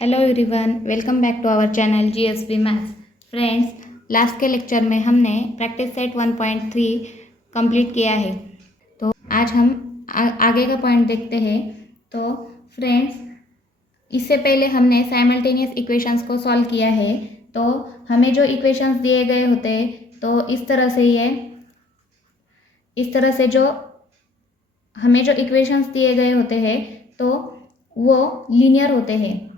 Hello everyone, welcome back to our channel GSV maths. Friends, last के lecture में हमने practice set 1.3 complete किया है। तो आज हम आगे का पॉइंट देखते हैं। तो फ्रेंड्स, इससे पहले हमने साइमल्टेनियस इक्वेशंस को सॉल्व किया है। तो हमें जो इक्वेशंस दिए गए होते हैं, तो इस तरह से जो हमें जो इक्वेशंस दिए गए होते हैं, तो वो लीनियर होते हैं।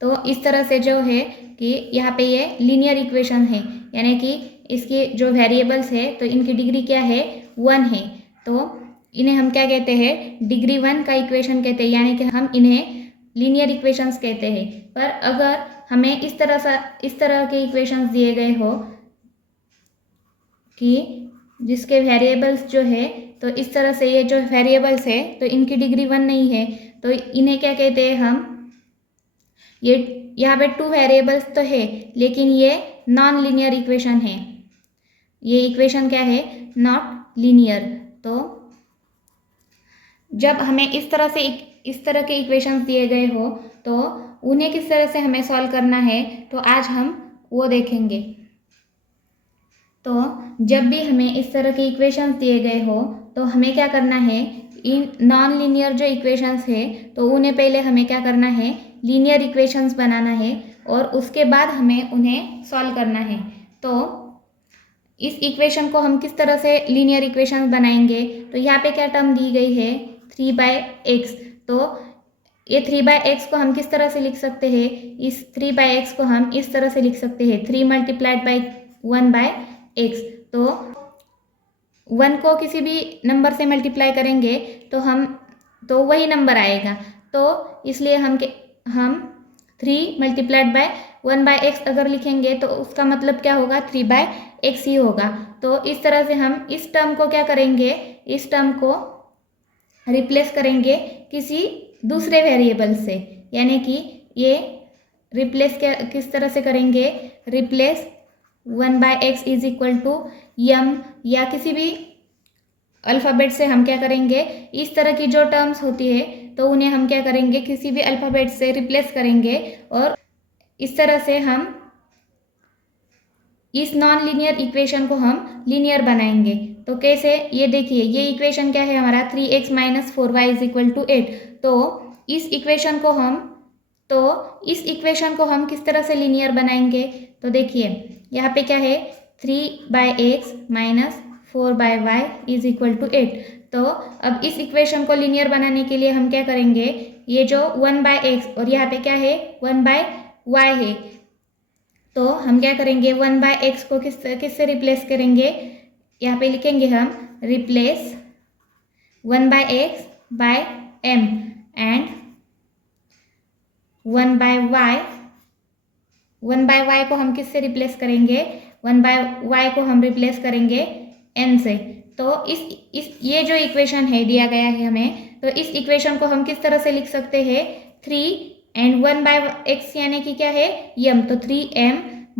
तो इस तरह से जो है कि यहाँ पे ये लीनियर इक्वेशन है, यानी कि इसके जो वेरिएबल्स है तो इनकी डिग्री क्या है, 1 है। तो इन्हें हम क्या कहते हैं, डिग्री 1 का इक्वेशन कहते हैं, यानी कि हम इन्हें लीनियर इक्वेशंस कहते हैं। पर अगर हमें इस तरह के इक्वेशंस दिए गए हो कि जिसके वेरिएबल्स जो है, तो इस तरह से ये जो वेरिएबल्स है तो इनकी डिग्री 1 नहीं है, तो इन्हें क्या कहते हैं हम, ये यहाँ पे 2 वेरिएबल्स तो है लेकिन ये नॉन लीनियर इक्वेशन है। ये इक्वेशन क्या है, नॉट लीनियर। तो जब हमें इस तरह के इक्वेशंस दिए गए हो तो उन्हें किस तरह से हमें सॉल्व करना है, तो आज हम वो देखेंगे। तो जब भी हमें इस तरह के इक्वेशंस दिए गए हो तो हमें क्या करना है, इन नॉन लीनियर जो इक्वेशंस है तो उन्हें पहले हमें क्या करना है, लीनियर इक्वेशंस बनाना है और उसके बाद हमें उन्हें सॉल्व करना है। तो इस इक्वेशन को हम किस तरह से लीनियर इक्वेशंस बनाएंगे, तो यहाँ पे क्या टर्म दी गई है, 3/x। तो ये 3/x को हम किस तरह से लिख सकते हैं, इस 3/x को हम इस तरह से लिख सकते हैं, 3 मल्टीप्लाइड बाई 1/x। तो 1 को किसी भी नंबर से मल्टीप्लाई करेंगे तो वही नंबर आएगा। तो इसलिए हम 3 मल्टीप्लाइड बाय 1/x अगर लिखेंगे तो उसका मतलब क्या होगा, 3/x ही होगा। तो इस तरह से हम इस टर्म को क्या करेंगे, इस टर्म को रिप्लेस करेंगे किसी दूसरे वेरिएबल से, यानी कि ये रिप्लेस किस तरह से करेंगे, replace 1/x is equal to y, या किसी भी अल्फ़ाबेट से हम क्या करेंगे, इस तरह की जो टर्म्स होती है तो उन्हें हम क्या करेंगे, किसी भी अल्फ़ाबेट से रिप्लेस करेंगे और इस तरह से हम इस नॉन लीनियर इक्वेशन को हम लीनियर बनाएंगे। तो कैसे, ये देखिए, ये इक्वेशन क्या है हमारा, 3x - 4y is equal to 8। तो इस इक्वेशन को हम किस तरह से लीनियर बनाएंगे, तो देखिए यहाँ पे क्या है, 3/x - 4/y is equal to 8। तो अब इस इक्वेशन को लीनियर बनाने के लिए हम क्या करेंगे, ये जो 1/x और यहाँ पे क्या है, 1/y है, तो हम क्या करेंगे, 1/x को किससे रिप्लेस करेंगे, यहाँ पे लिखेंगे हम replace 1/x bye m and 1/y को हम किससे रिप्लेस करेंगे, 1/y को हम रिप्लेस करेंगे n से। तो ये जो इक्वेशन है दिया गया है हमें, तो इस इक्वेशन को हम किस तरह से लिख सकते हैं, 3 एंड 1/x यानी कि क्या है, m। तो 3m -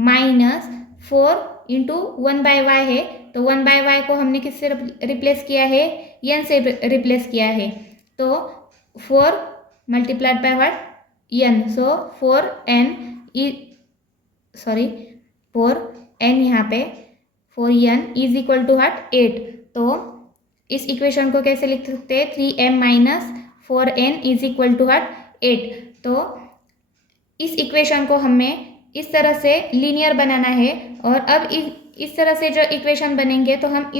4 इंटू 1/y है, तो 1/y को हमने किससे रिप्लेस किया है, n से रिप्लेस किया है। तो 4 multiplied by what, n। So 4n यहाँ पे 4n is equal to what, 8। तो इस इक्वेशन को कैसे लिख सकते हैं, 3m - 4n is equal to what, 8। तो इस इक्वेशन को हमें इस तरह से लीनियर बनाना है और अब इस तरह से जो इक्वेशन बनेंगे तो हम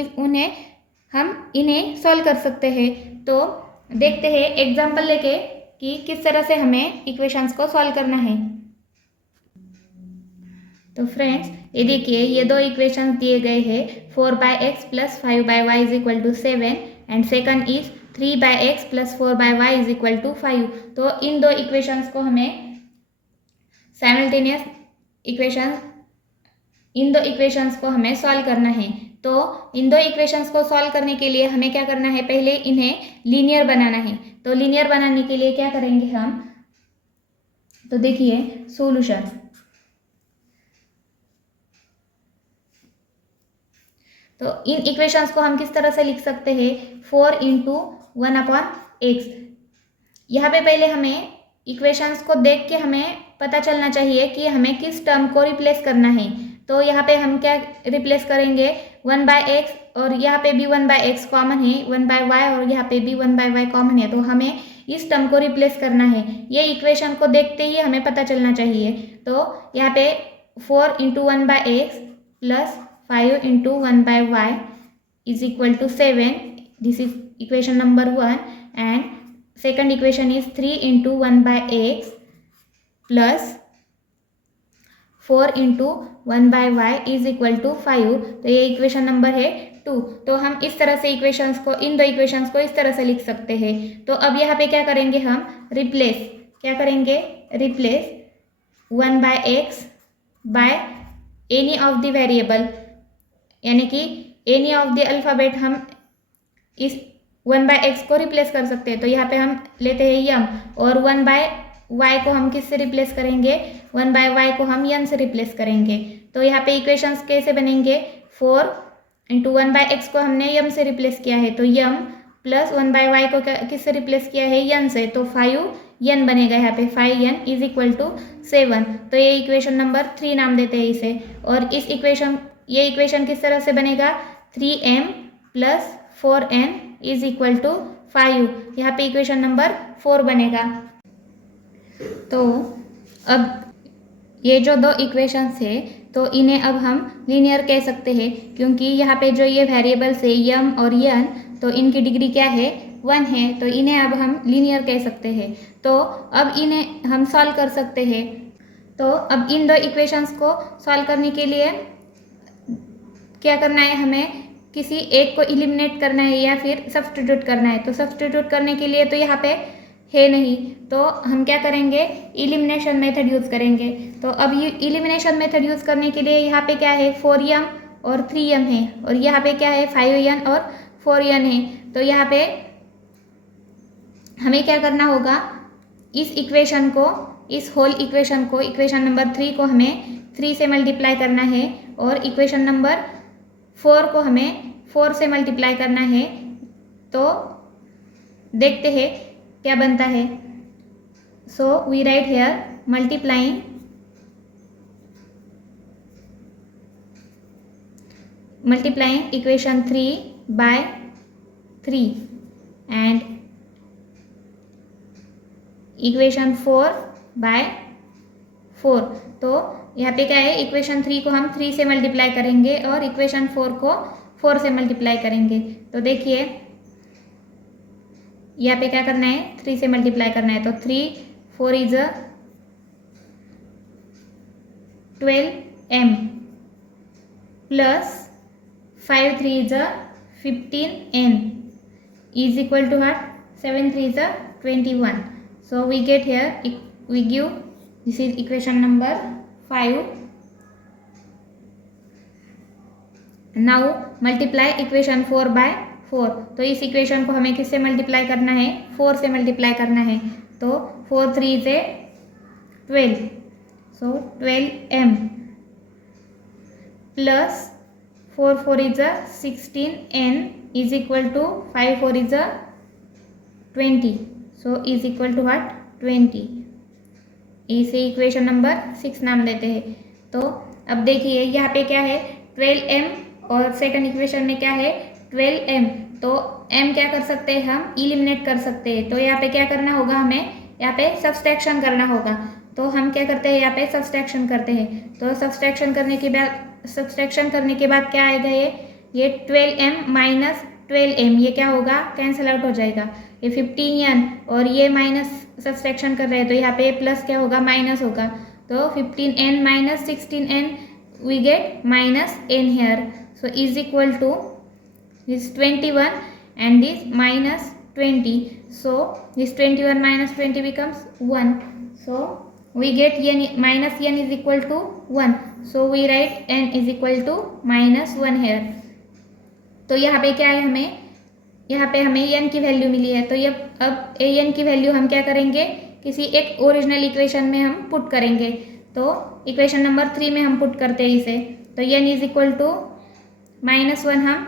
इन्हें सॉल्व कर सकते हैं। तो देखते हैं एग्जाम्पल लेके कि किस तरह से हमें इक्वेशंस को सॉल्व करना है। तो फ्रेंड्स, ये देखिए, ये 2 इक्वेशंस दिए गए हैं, 4/x + 5/y is equal to 7 and second is 3/x + 4/y is equal to 5। तो इन 2 इक्वेशंस को हमें साइमल्टेनियस इन 2 इक्वेशंस को हमें सॉल्व करना है। तो इन 2 इक्वेशंस को सॉल्व करने के लिए हमें क्या करना है, पहले इन्हें लीनियर बनाना है। तो लीनियर बनाने के लिए क्या करेंगे हम, तो देखिए सॉल्यूशन। तो इन इक्वेशंस को हम किस तरह से लिख सकते हैं, 4 × 1/x। यहाँ पे पहले हमें इक्वेशंस को देख के हमें पता चलना चाहिए कि हमें किस टर्म को रिप्लेस करना है। तो यहाँ पे हम क्या रिप्लेस करेंगे, 1/x, और यहाँ पे भी 1/x कॉमन है, 1/y, और यहाँ पे भी 1/y कॉमन है। तो हमें इस टर्म को रिप्लेस करना है। ये इक्वेशन को देखते ही हमें पता चलना चाहिए। तो यहाँ पे 4 × 1/x plus 5 × 1/y is equal to 7. This is equation number 1, and second equation is 3 × 1/x plus 4 × 1/y is equal to 5. तो ये इक्वेशन नंबर है 2। तो हम इस तरह से इक्वेशंस को, इन दो इक्वेशंस को इस तरह से लिख सकते हैं। तो अब यहाँ पे क्या करेंगे, हम रिप्लेस, क्या करेंगे, replace 1/x by any of the variable, यानी कि एनी ऑफ द अल्फ़ाबेट हम इस 1/x को रिप्लेस कर सकते हैं। तो यहाँ पे हम लेते हैं यम, और 1/y को हम किससे रिप्लेस करेंगे, 1/y को हम यन से रिप्लेस करेंगे। तो यहाँ पे इक्वेशंस कैसे बनेंगे, 4 × 1/x को हमने यम से रिप्लेस किया है, तो यम प्लस 1/y को किससे रिप्लेस किया है, यन से, तो 5 यन बनेगा यहाँ पे, 5n इज इक्वल टू 7। तो ये इक्वेशन नंबर 3 नाम देते हैं इसे। और इस इक्वेशन, ये इक्वेशन किस तरह से बनेगा, 3m plus 4n is equal to 5। यहाँ पे इक्वेशन नंबर 4 बनेगा। तो अब ये जो दो इक्वेशंस है, तो इन्हें अब हम लीनियर कह सकते हैं, क्योंकि यहाँ पे जो ये वेरिएबल्स है यम और यन, तो इनकी डिग्री क्या है, 1 है। तो इन्हें अब हम लीनियर कह सकते हैं। तो अब इन्हें हम सॉल्व कर सकते हैं। तो अब इन दो इक्वेशंस को सॉल्व करने के लिए क्या करना है, हमें किसी एक को इलिमिनेट करना है या फिर सब्स्टिट्यूट करना है। तो सब्स्टिट्यूट करने के लिए तो यहाँ पे है नहीं, तो हम क्या करेंगे, इलिमिनेशन मेथड यूज़ करेंगे। तो अब ये इलिमिनेशन मेथड यूज़ करने के लिए यहाँ पे क्या है, 4m और 3m है, और यहाँ पे क्या है, 5n और 4n है। तो यहाँ पे हमें क्या करना होगा, इस इक्वेशन को, इस होल इक्वेशन को, इक्वेशन नंबर 3 को हमें 3 से मल्टीप्लाई करना है, और इक्वेशन नंबर 4 को हमें 4 से मल्टीप्लाई करना है। तो देखते हैं क्या बनता है। So we write here multiplying equation 3/3 and equation 4/4। तो यहाँ पे क्या है, इक्वेशन 3 को हम 3 से मल्टीप्लाई करेंगे और इक्वेशन 4 को 4 से मल्टीप्लाई करेंगे। तो देखिए यहाँ पे क्या करना है, 3 से मल्टीप्लाई करना है। तो 3 4 is 12m plus 5 3 is 15n is equal to what, 7 3 is 21. So we get here, we give, this is equation number 5. Now multiply equation 4/4। तो इस इक्वेशन को हमें किससे मल्टीप्लाई करना है, 4 से मल्टीप्लाई करना है। तो 4 3 is 12, so 12m plus 4 4 is 16n is equal to 5 4 is 20, so is equal to what, 20। इसे इक्वेशन नंबर 6 नाम देते हैं। तो अब देखिए यहाँ पे क्या है, 12m, और सेकंड इक्वेशन में क्या है, 12m। तो m क्या कर सकते हैं, हम इलिमिनेट कर सकते हैं। तो यहाँ पे क्या करना होगा, हमें यहाँ पे सब्सट्रैक्शन करना होगा। तो हम क्या करते हैं, यहाँ पे सब्सट्रैक्शन करते हैं। तो सब्सट्रैक्शन करने के बाद क्या आएगा, ये 12m माइनस 12m, ये क्या होगा, कैंसिल आउट हो जाएगा। ये 15n और ये माइनस सब्सट्रैक्शन कर रहे हैं, तो यहाँ पे प्लस क्या होगा, माइनस होगा। तो 15n minus 16n we get minus n here, so is equal to this 21 and this minus 20, so this 21 minus 20 becomes 1, so we get n minus n is equal to 1, so we write n is equal to -1 here। तो यहाँ पे क्या है, यहाँ पे हमें n की value मिली है। तो ये अब n की वैल्यू हम क्या करेंगे, किसी एक ओरिजिनल इक्वेशन में हम पुट करेंगे। तो इक्वेशन नंबर 3 में हम पुट करते हैं इसे। तो n इज इक्वल टू -1 हम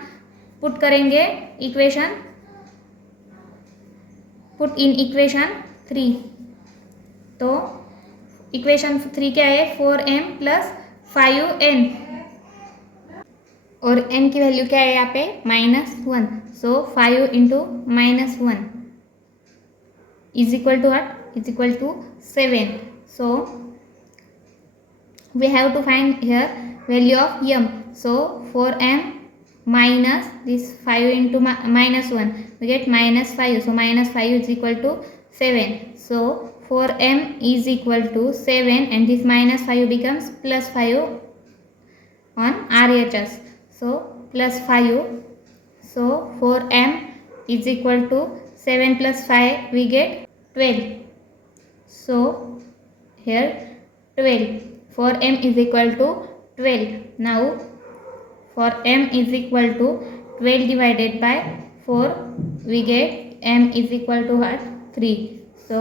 पुट करेंगे, पुट इन इक्वेशन 3। तो इक्वेशन 3 क्या है, 4m प्लस 5n, और n की वैल्यू क्या है यहाँ पे -1, so 5 into -1 is equal to what, is equal to 7. So we have to find here value of m. So 4m minus this 5 into -1, we get -5. So -5 is equal to 7. So 4m is equal to 7 and this -5 becomes +5 on RHS. So +5. So 4m is equal to 7 plus 5, we get 12. So here 12. 4m is equal to 12. Now for m is equal to 12 divided by 4, we get m is equal to what, 3. So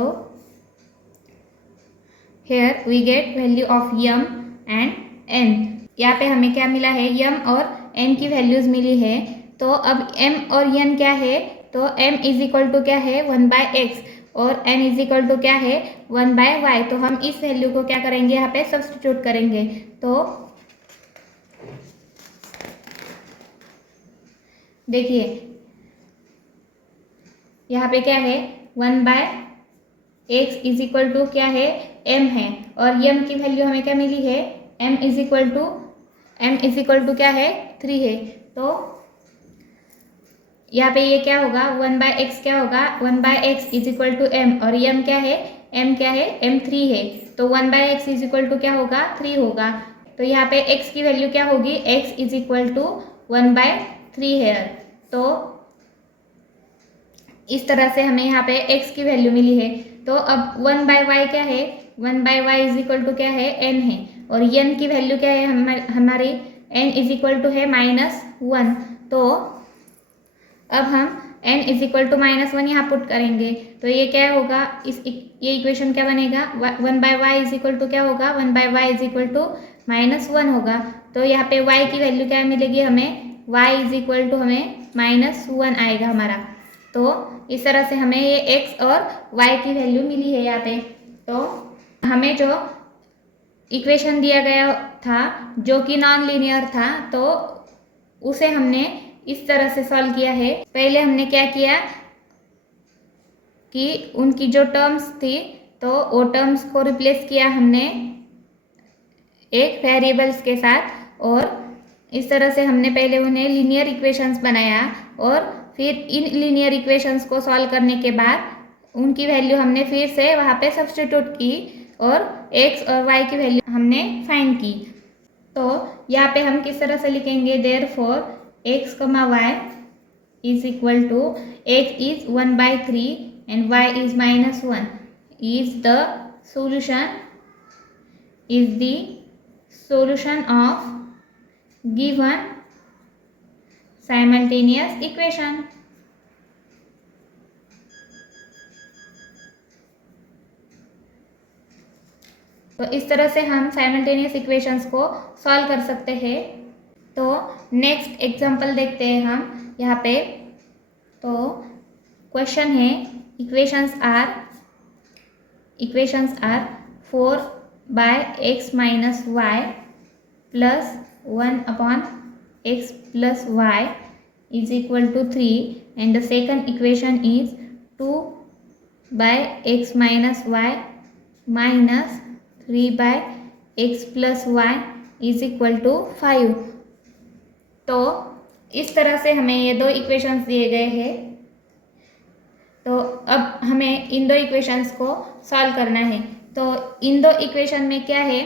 here we get value of m and n. यहाँ पे हमें क्या मिला है, m और n की values मिली है. तो अब m और n क्या है, तो m इज इक्वल टू क्या है 1/x और n इज इक्वल टू क्या है 1/y. तो हम इस वैल्यू को क्या करेंगे, यहाँ पे सब्स्टिट्यूट करेंगे. तो देखिए यहाँ पे क्या है 1/x इज इक्वल टू क्या है m है, और m की वैल्यू हमें क्या मिली है, m इज इक्वल टू क्या है 3 है. तो यहाँ पे ये क्या होगा 1/x क्या होगा, 1/x is equal to m, और m क्या है, m 3 है. तो 1/x इज इक्वल टू क्या होगा 3 होगा. तो यहाँ पे x की वैल्यू क्या होगी, x इज इक्वल टू 1/3 है. तो इस तरह से हमें यहाँ पे x की वैल्यू मिली है. तो अब 1/y क्या है, 1/y इज इक्वल टू क्या है n है, और n की वैल्यू क्या है हमारी n इज इक्वल टू है -1. तो अब हम n इज इक्वल टू -1 यहाँ पुट करेंगे. तो ये क्या होगा, ये इक्वेशन क्या बनेगा, 1/y इज इक्वल टू क्या होगा, 1/y इज इक्वल टू -1 होगा. तो यहाँ पे y की वैल्यू क्या मिलेगी हमें, y इज इक्वल टू हमें -1 आएगा हमारा. तो इस तरह से हमें ये x और y की वैल्यू मिली है यहाँ पे. तो हमें जो इक्वेशन दिया गया था जो कि नॉन लीनियर था, तो उसे हमने इस तरह से सॉल्व किया है. पहले हमने क्या किया कि उनकी जो टर्म्स थी, तो वो टर्म्स को रिप्लेस किया हमने एक वेरिएबल्स के साथ, और इस तरह से हमने पहले उन्हें लीनियर इक्वेशंस बनाया, और फिर इन लीनियर इक्वेशंस को सॉल्व करने के बाद उनकी वैल्यू हमने फिर से वहाँ पे सब्स्टिट्यूट की, और x और y की वैल्यू हमने फाइंड की. तो यहाँ पे हम किस तरह से लिखेंगे, therefore x, y is equal to x is 1/3 and y is -1 is the solution of given simultaneous equation. तो इस तरह से हम साइमल्टेनियस इक्वेशंस को सॉल्व कर सकते हैं. तो नेक्स्ट एग्जांपल देखते हैं हम यहाँ पे. तो क्वेश्चन है, equations are 4/x minus y plus 1/x plus y is equal to 3, and the second equation is 2/x minus y minus 3/x plus y is equal to 5. तो इस तरह से हमें ये दो इक्वेशंस दिए गए हैं. तो अब हमें इन दो इक्वेशंस को सॉल्व करना है. तो इन दो इक्वेशन में क्या है,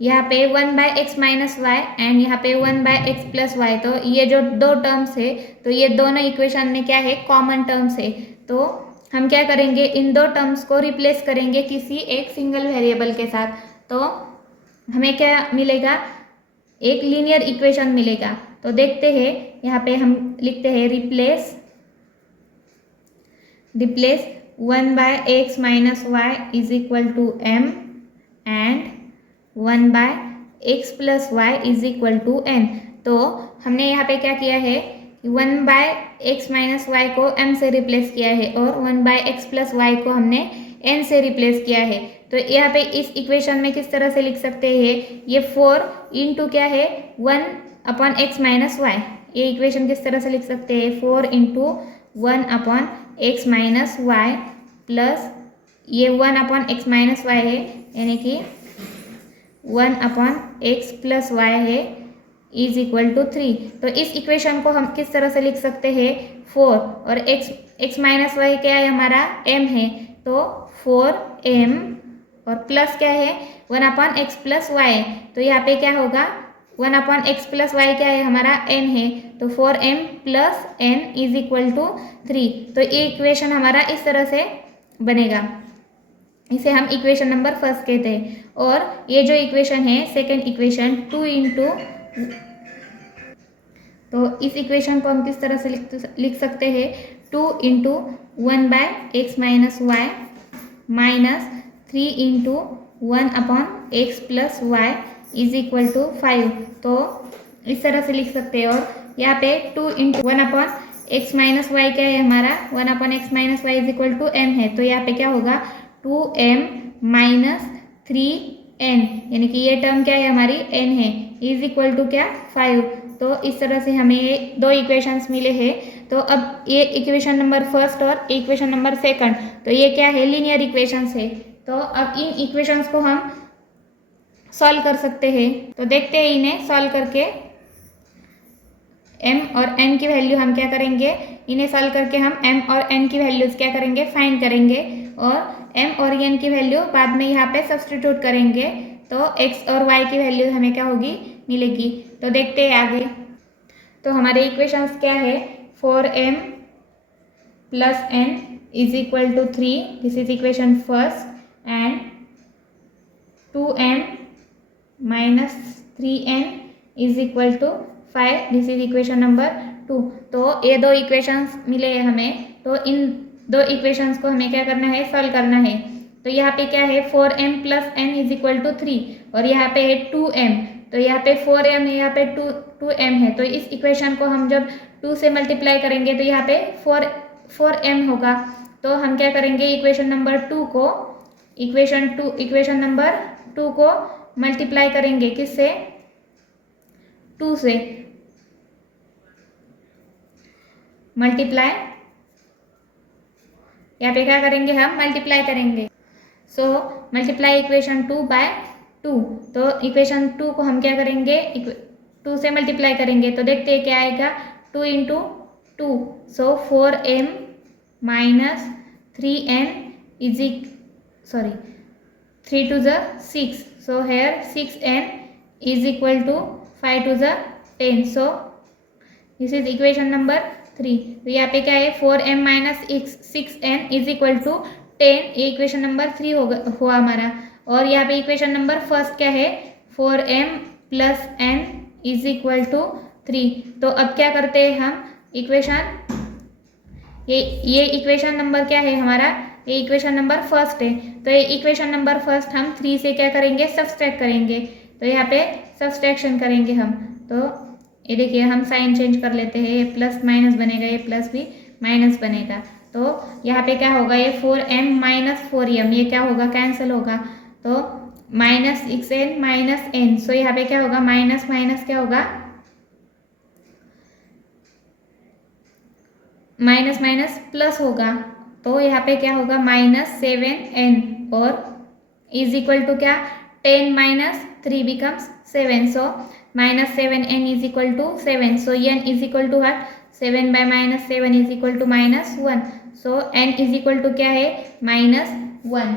यहाँ पे 1/x माइनस वाई एंड यहाँ पे 1/x प्लस वाई. तो ये जो दो टर्म्स है, तो ये दोनों इक्वेशन में क्या है, कॉमन टर्म्स है. तो हम क्या करेंगे, इन दो टर्म्स को रिप्लेस करेंगे किसी एक सिंगल वेरिएबल के साथ. तो हमें क्या मिलेगा, एक लीनियर इक्वेशन मिलेगा. तो देखते हैं, यहाँ पे हम लिखते हैं replace 1/x minus y is equal to m and 1/x plus y is equal to n. तो हमने यहाँ पे क्या किया है, 1/x माइनस वाई को m से रिप्लेस किया है और 1/x प्लस वाई को हमने n से रिप्लेस किया है. तो यहाँ पे इस इक्वेशन में किस तरह से लिख सकते हैं, ये 4 इंटू क्या है 1/x माइनस वाई, ये इक्वेशन किस तरह से लिख सकते हैं 4 into 1/x minus y plus ये 1/x माइनस वाई है यानी कि 1/x प्लस वाई है इज इक्वल टू 3। तो इस इक्वेशन को हम किस तरह से लिख सकते हैं 4 और x माइनस वाई क्या है हमारा m है, तो 4m और प्लस क्या है 1/x प्लस वाई, तो यहाँ पे क्या होगा 1/x प्लस वाई क्या है हमारा n है, तो 4m plus n is equal to 3। तो ये इक्वेशन हमारा इस तरह से बनेगा, इसे हम इक्वेशन नंबर फर्स्ट कहते हैं। और ये जो इक्वेशन है सेकेंड इक्वेशन 2 इंटू, तो इस इक्वेशन को हम किस तरह से लिख सकते हैं 2 into 1/x minus y minus 3 into 1/x plus y is equal to 5। तो इस तरह से लिख सकते हैं। और यहाँ पे 2 इंटू 1/x माइनस वाई क्या है हमारा 1/x minus y is equal to m है, तो यहाँ पे क्या होगा 2m माइनस 3n यानी कि ये टर्म क्या है हमारी n है इज इक्वल टू क्या 5। तो इस तरह से हमें ये दो इक्वेशंस मिले हैं। तो अब ये इक्वेशन नंबर फर्स्ट और इक्वेशन नंबर सेकंड, तो ये क्या है लीनियर इक्वेशंस है। तो अब इन इक्वेशंस को हम सॉल्व कर सकते हैं। तो देखते हैं इन्हें सॉल्व करके m और n की वैल्यू हम क्या करेंगे, इन्हें सॉल्व करके हम m और n की वैल्यूज क्या करेंगे फाइंड करेंगे और m और n की वैल्यू बाद में यहाँ पे सब्सटीट्यूट करेंगे, तो x और y की वैल्यू हमें क्या होगी मिलेगी। तो देखते हैं आगे। तो हमारे इक्वेशंस क्या है 4m plus n is equal to 3, this is equation first, and 2m minus 3n is equal to 5, this is equation number 2। तो ये दो इक्वेशंस मिले हैं हमें, तो इन दो इक्वेशंस को हमें क्या करना है सॉल्व करना है। तो यहाँ पे क्या है 4m plus n is equal to 3 और यहाँ पे है 2m, तो यहाँ पे 4m है यहाँ पे 2m है, तो इस इक्वेशन को हम जब 2 से मल्टीप्लाई करेंगे तो यहाँ पे 4m होगा। तो हम क्या करेंगे इक्वेशन नंबर 2 को इक्वेशन नंबर 2 को मल्टीप्लाई करेंगे किससे 2 से, मल्टीप्लाई यहाँ पे क्या करेंगे हम मल्टीप्लाई करेंगे। सो मल्टीप्लाई इक्वेशन 2 बाय 2, तो इक्वेशन 2 को हम क्या करेंगे 2 से मल्टीप्लाई करेंगे, तो देखते हैं क्या आएगा 2 into 2, so 4m minus 3n is 3 to the 6, so here 6n is equal to 5 to the 10, so this is equation number 3। तो यहाँ पे क्या है 4m minus 6n is equal to 10, ये इक्वेशन नंबर 3 हुआ हमारा। और यहाँ पे इक्वेशन नंबर फर्स्ट क्या है 4m plus n is equal to 3। तो अब क्या करते हैं हम इक्वेशन, ये इक्वेशन नंबर क्या है हमारा, ये इक्वेशन नंबर फर्स्ट है, तो ये इक्वेशन नंबर फर्स्ट हम 3 से क्या करेंगे सब्सट्रैक्ट करेंगे, तो यहाँ पे सब्सट्रैक्शन करेंगे हम। तो ये देखिए हम साइन चेंज कर लेते हैं, ये प्लस माइनस बनेगा, ये प्लस भी माइनस बनेगा, तो यहाँ पे क्या होगा ये 4m माइनस 4m ये क्या होगा कैंसिल होगा, तो माइनस 6n माइनस n, सो यहाँ पे क्या होगा माइनस माइनस क्या होगा माइनस माइनस प्लस होगा, तो यहाँ पे क्या होगा माइनस 7n और इज इक्वल टू क्या 10 minus 3 becomes 7, so minus 7n is equal to 7, so n is equal to that 7 by minus 7 is equal to minus 1, so n is equal to क्या है -1।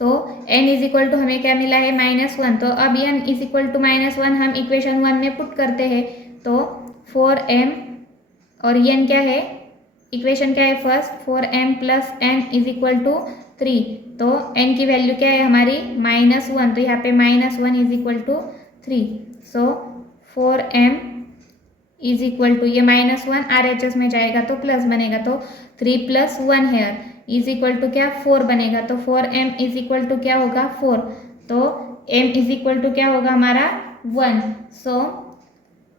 तो n इज इक्वल टू हमें क्या मिला है -1, तो अब n इज इक्वल टू -1 हम इक्वेशन 1 में पुट करते हैं, तो 4m और n क्या है इक्वेशन क्या है first 4m plus n is equal to 3, तो n की वैल्यू क्या है हमारी -1, तो यहाँ पे -1 is equal to 3, so 4m is equal to ये -1 RHS में जाएगा तो प्लस बनेगा, तो 3 plus 1 here is equal to क्या 4 बनेगा, तो 4m इज इक्वल टू क्या होगा 4, तो m इज इक्वल टू क्या होगा हमारा 1, so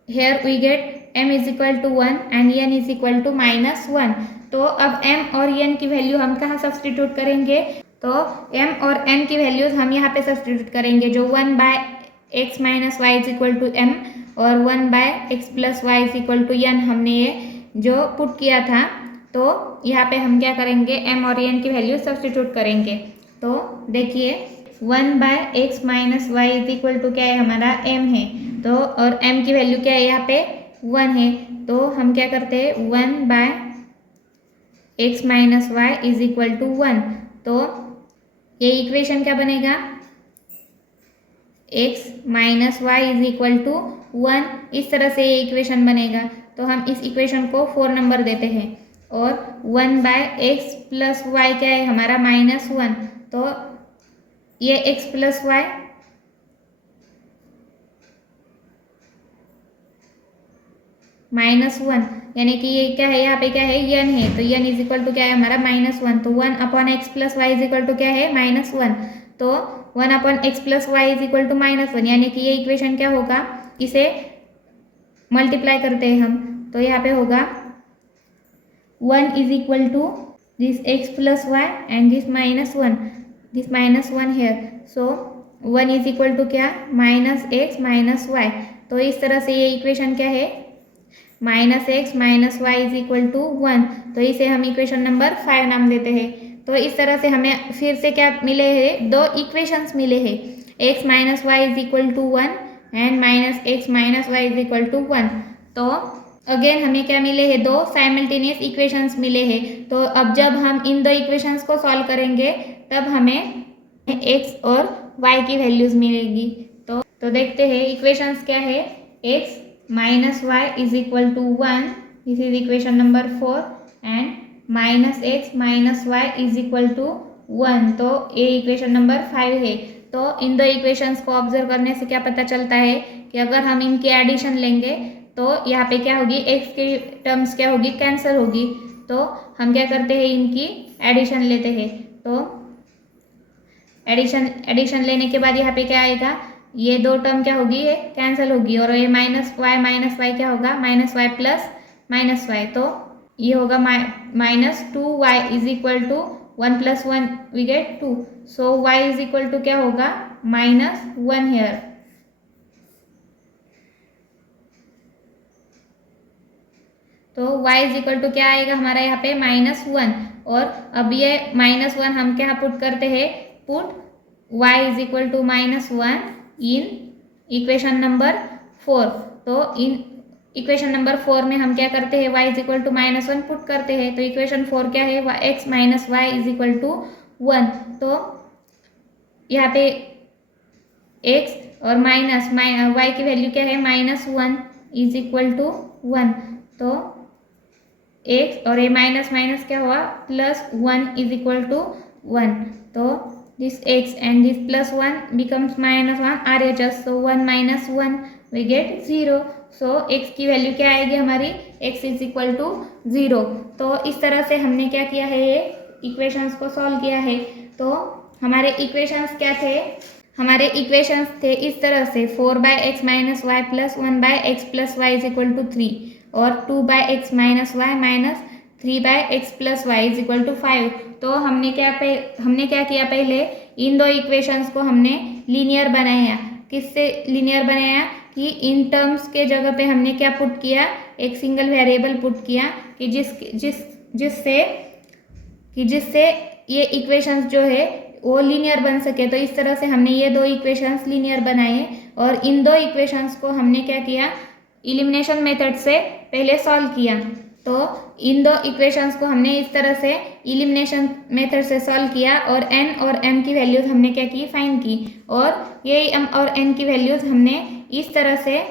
here we get m is equal to 1 and n is equal to -1। तो अब m और n की वैल्यू हम कहाँ सब्सटीट्यूट करेंगे, तो m और n की वैल्यूज़ हम यहाँ पे सब्सटीट्यूट करेंगे, जो 1/x minus y is equal to m और 1/x plus y is equal to n हमने ये जो पुट किया था, तो यहाँ पे हम क्या करेंगे, m और n की वैल्यू सब्सटीट्यूट करेंगे। तो देखिए 1/x minus y is equal to क्या है हमारा m है, तो और m की वैल्यू क्या है यहाँ पे 1 है, तो हम क्या करते हैं 1/x minus y is equal to 1। तो ये इक्वेशन क्या बनेगा, x minus y is equal to 1, इस तरह से ये इक्वेशन बनेगा। तो हम इस इक्वेशन को 4 नंबर देते हैं और 1/x प्लस वाई क्या है हमारा -1, तो ये x प्लस वाई -1 यानी कि ये क्या है, यहाँ पे क्या है n है, तो n इज इक्वल टू क्या है हमारा -1, तो 1/x plus y is equal to क्या है -1, तो 1/x plus y is equal to -1 यानी कि ये इक्वेशन क्या होगा, इसे मल्टीप्लाई करते हैं हम, तो यहाँ पे होगा 1 is equal to this x plus y and this -1 here, so 1 is equal to क्या -x माइनस वाई। तो इस तरह से ये इक्वेशन क्या है -x minus y is equal to 1, तो इसे हम इक्वेशन नंबर 5 नाम देते हैं। तो इस तरह से हमें फिर से क्या मिले हैं, दो इक्वेशंस मिले हैं, x minus y is equal to 1 and -x minus y is equal to 1। तो अगेन हमें क्या मिले हैं, दो साइमल्टेनियस इक्वेशंस मिले हैं। तो अब जब हम इन दो इक्वेशंस को सॉल्व करेंगे तब हमें x और y की वैल्यूज मिलेगी। तो देखते हैं इक्वेशंस क्या है, x minus y is equal to 1, this is equation number 4 and -x minus y is equal to 1, तो ये इक्वेशन नंबर 5 है। तो इन दो इक्वेशंस को ऑब्जर्व करने से क्या पता चलता है कि अगर हम इनकी एडिशन लेंगे तो यहाँ पे क्या होगी, x की टर्म्स क्या होगी, कैंसिल होगी। तो हम क्या करते हैं, इनकी एडिशन लेते हैं। तो एडिशन लेने के बाद यहाँ पे क्या आएगा, ये दो टर्म क्या होगी, ये कैंसिल होगी और ये -y क्या होगा, -y प्लस -y, तो ये होगा -2y is equal to 1 + 1 we get 2, so y is equal to क्या होगा -1 हेयर। तो y इज इक्वल टू क्या आएगा हमारा यहाँ पे -1, और अब ये -1 हम क्या पुट करते हैं, put y is equal to -1 in equation number 4। तो इन इक्वेशन नंबर 4 में हम क्या करते हैं, y is equal to -1 put करते हैं। तो इक्वेशन 4 क्या है, x minus y is equal to 1। तो यहाँ पे x और y की वैल्यू क्या है, -1 इज इक्वल टू 1, तो x और ये माइनस क्या हुआ, +1 इज इक्वल टू 1, तो this x and this +1 becomes -1 RHS, so 1 - 1 we get 0, so x की वैल्यू क्या आएगी हमारी, x इज इक्वल टू 0। तो इस तरह से हमने क्या किया है, ये इक्वेशंस को सॉल्व किया है। तो हमारे इक्वेशंस क्या थे, हमारे इक्वेशंस थे इस तरह से 4/x minus y plus 1/x plus y is equal to 3 और 2/x minus y minus 3/x plus y is equal to 5। तो हमने क्या किया, पहले इन दो इक्वेशंस को हमने लीनियर बनाया। किससे लीनियर बनाया, कि इन टर्म्स के जगह पे हमने क्या पुट किया, एक सिंगल वेरिएबल पुट किया कि जिससे ये इक्वेशंस जो है वो लीनियर बन सके। तो इस तरह से हमने ये दो इक्वेशंस लीनियर बनाए और इन दो इक्वेशंस को हमने क्या किया, इलिमिनेशन मेथड से पहले सॉल्व किया। तो इन दो इक्वेशंस को हमने इस तरह से इलिमिनेशन मेथड से सॉल्व किया और n और m की वैल्यूज हमने क्या की, फाइंड की, और ये m और n की वैल्यूज हमने इस तरह से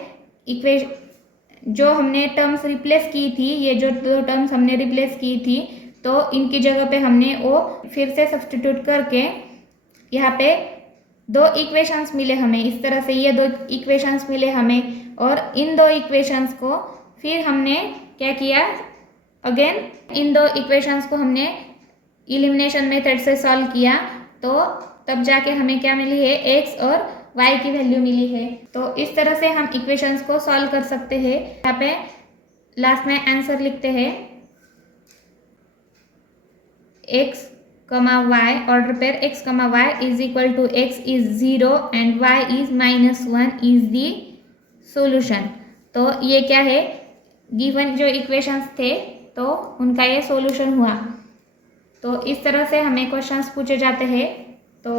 जो हमने टर्म्स रिप्लेस की थी, ये जो दो टर्म्स हमने रिप्लेस की थी, तो इनकी जगह पे हमने वो फिर से सब्सटीट्यूट करके यहाँ पे दो इक्वेशंस मिले हमें, इस तरह से ये दो इक्वेशंस मिले हमें, और इन दो इक्वेशंस को फिर हमने क्या किया, अगेन इन दो इक्वेशंस को हमने इलिमिनेशन मेथड से सॉल्व किया। तो तब जाके हमें क्या मिली है, x और y की वैल्यू मिली है। तो इस तरह से हम इक्वेशंस को सॉल्व कर सकते हैं। यहाँ पे लास्ट में आंसर लिखते हैं, x comma y, order pair x comma y is equal to x is 0 and y is -1 is the solution. तो ये क्या है, गिवन जो इक्वेशंस थे तो उनका ये सोल्यूशन हुआ। तो इस तरह से हमें क्वेश्चंस पूछे जाते हैं। तो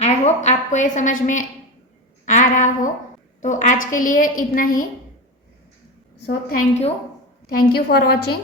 आई होप आपको ये समझ में आ रहा हो। तो आज के लिए इतना ही। So thank you for watching.